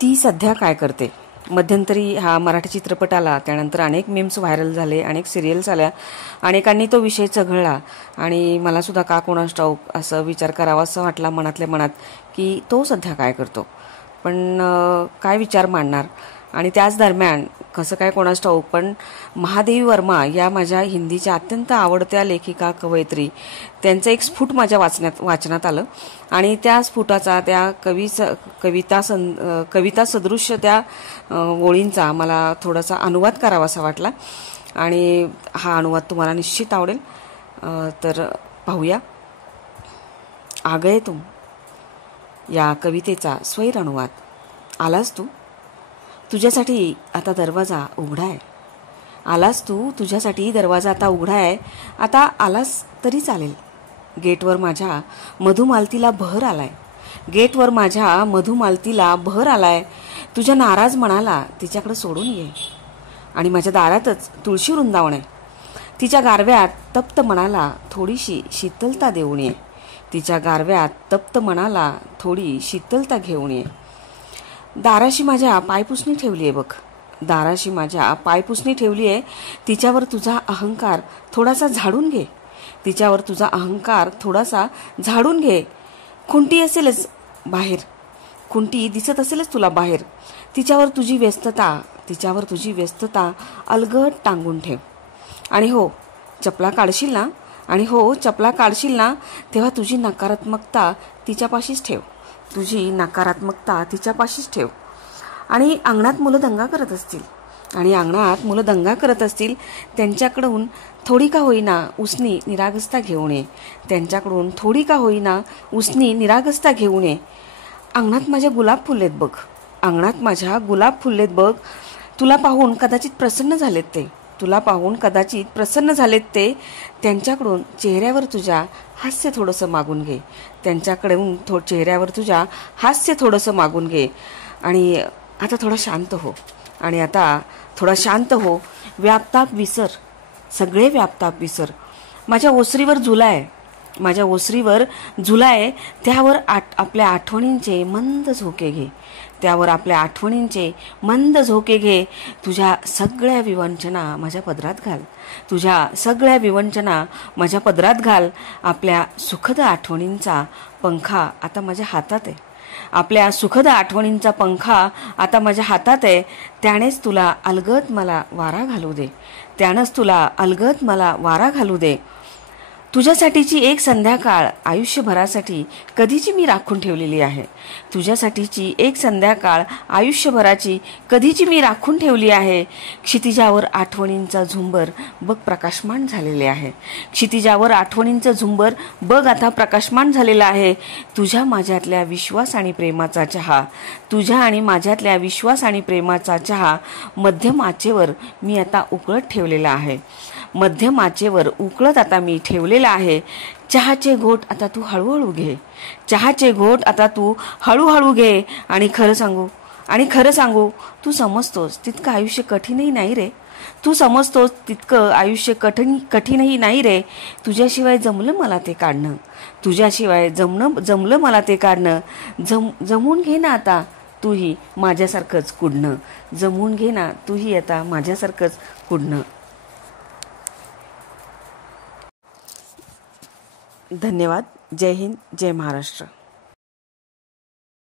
ती सध्या काय करते. मध्यंतरी हा मराठी चित्रपट आला, त्यानंतर अनेक मीम्स व्हायरल झाले, अनेक सिरियल्स आल्या, अनेकांनी तो विषय चघळला आणि मलासुद्धा का कोणास ठाऊक असं विचार करावा असं वाटला मनातल्या मनात की तो सध्या काय करतो. पण काय विचार मांडणार. आणि त्याच दरम्यान कसं काय कोणास ठाऊक, पण महादेवी वर्मा या माझ्या हिंदीच्या अत्यंत आवडत्या लेखिका कवयित्री, त्यांचं एक स्फुट माझ्या वाचनात आलं आणि त्या स्फुटाचा, त्या कविता सदृश्य त्या ओळींचा मला थोडासा अनुवाद करावासा वाटला आणि हा अनुवाद तुम्हाला निश्चित आवडेल. तर पाहूया. आ गए तुम या कवितेचा स्वैर अनुवाद. आलास तू, तुझ्यासाठी आता दरवाजा उघडा आहे. आलास तू, तुझ्यासाठी दरवाजा आता उघडा आहे. आता आलास तरी चालेल. गेटवर माझ्या मधुमालतीला बहर आलाय. गेटवर माझ्या मधुमालतीला बहर आलाय. तुझ्या नाराज मनाला तिच्याकडे सोडून ये. आणि माझ्या दारातच तुळशी वृंदावन आहे. तिच्या गारव्यात तप्त मनाला थोडीशी शीतलता देऊन ये. तिच्या गारव्यात तप्त मनाला थोडी शीतलता घेऊन ये. दाराशी माझ्या पायपुसणी ठेवली आहे बघ. दाराशी माझ्या पायपुसणी ठेवली आहे. तिच्यावर तुझा अहंकार थोडासा झाडून घे. तिच्यावर तुझा अहंकार थोडासा झाडून घे. खुंटी असेलच बाहेर, खुंटी दिसत असेलच तुला बाहेर. तिच्यावर तुझी व्यस्तता अलगद टांगून ठेव. आणि हो, चपला काढशील ना, तेव्हा तुझी नकारात्मकता तिच्यापाशीच ठेव. आणि अंगणात मुलं दंगा करत असतील, त्यांच्याकडून थोडी का होईना उसनी निरागसता घेऊन ये. अंगणात माझ्या गुलाब फुललेत बघ. तुला पाहून कदाचित प्रसन्न झालेत ते. त्यांच्याकडून चेहऱ्यावर तुझ्या हास्य थोडंसं मागून घे. आणि आता थोडा शांत हो. सगळे व्यापताप विसर. माझ्या ओसरीवर झुलाय, त्यावर आपल्या आठवणींचे मंद झोके घे. तुझ्या सगळ्या विवंचना माझ्या पदरात घाल. आपल्या सुखद आठवणींचा पंखा आता माझ्या हातात आहे. त्यानेच तुला अलगद मला वारा घालू दे. तुझ्यासाठीची एक संध्याकाळ आयुष्यभराची कधीची मी राखून ठेवलेली आहे. क्षितिजावर आठवणींचा झुंबर बघ आता प्रकाशमान झालेला आहे. तुझ्या आणि माझ्यातल्या विश्वास आणि प्रेमाचा चहा मध्यम आचेवर मी आता उकळत ठेवलेला आहे. चहाचे घोट आता तू हळूहळू घे. आणि खरं सांगू, तू समजतोस तितकं आयुष्य कठीणही नाही रे. तुझ्याशिवाय जमलं मला ते काढणं. जमून घे ना आता तूही माझ्यासारखंच कुडणं. धन्यवाद. जय हिंद, जय महाराष्ट्र.